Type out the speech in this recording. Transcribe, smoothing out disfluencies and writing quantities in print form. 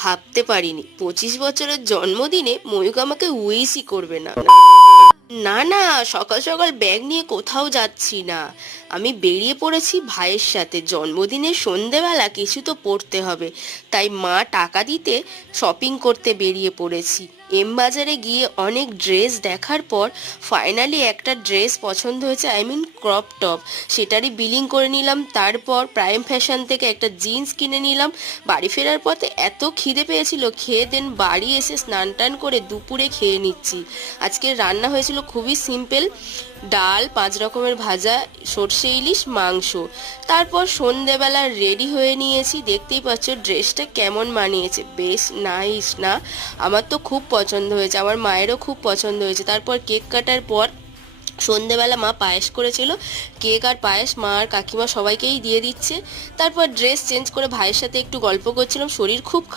ভাবতে পারিনি 25 বছরের জন্মদিনে ময়ূক আমাকে উইশই করবে না। না না, সকাল সকাল ব্যাগ নিয়ে কোথাও যাচ্ছি না। আমি বেরিয়ে পড়েছি ভাইয়ের সাথে। জন্মদিনের সন্ধেবেলা কিছু তো পড়তে হবে, তাই মা টাকা দিতে শপিং করতে বেরিয়ে পড়েছি। এম বাজারে গিয়ে অনেক ড্রেস দেখার পর ফাইনালি একটা ড্রেস পছন্দ হয়েছে, আই মিন ক্রপ টপ। সেটারই বিলিং করে নিলাম। তারপর প্রাইম ফ্যাশন থেকে একটা জিন্স কিনে নিলাম। বাড়ি ফেরার পথে এত খিদে পেয়েছিল, খেয়ে দেন বাড়ি এসে স্নান টান করে দুপুরে খেয়ে নিচ্ছি। আজকের রান্না হয়েছিল খুবই সিম্পল, ডাল, 5 রকমের ভাজা, সর্ষে ইলিশ, মাংস। তারপর সন্ধেবেলা রেডি হয়ে নিয়েছি। দেখতেই পাচ্ছ ড্রেসটা কেমন মানিয়েছে, বেশ নাইস না? আমার তো খুব পছন্দ হয়েছে, আমার মায়েরও খুব পছন্দ হয়েছে। তারপর কেক কাটার পর সন্ধেবেলা মা পায়েস করেছিল। কেক আর পায়েস মা আর কাকিমা সবাইকেই দিয়ে দিচ্ছে। তারপর ড্রেস চেঞ্জ করে ভাইয়ের সাথে একটু গল্প করছিলাম। শরীর খুব খারাপ।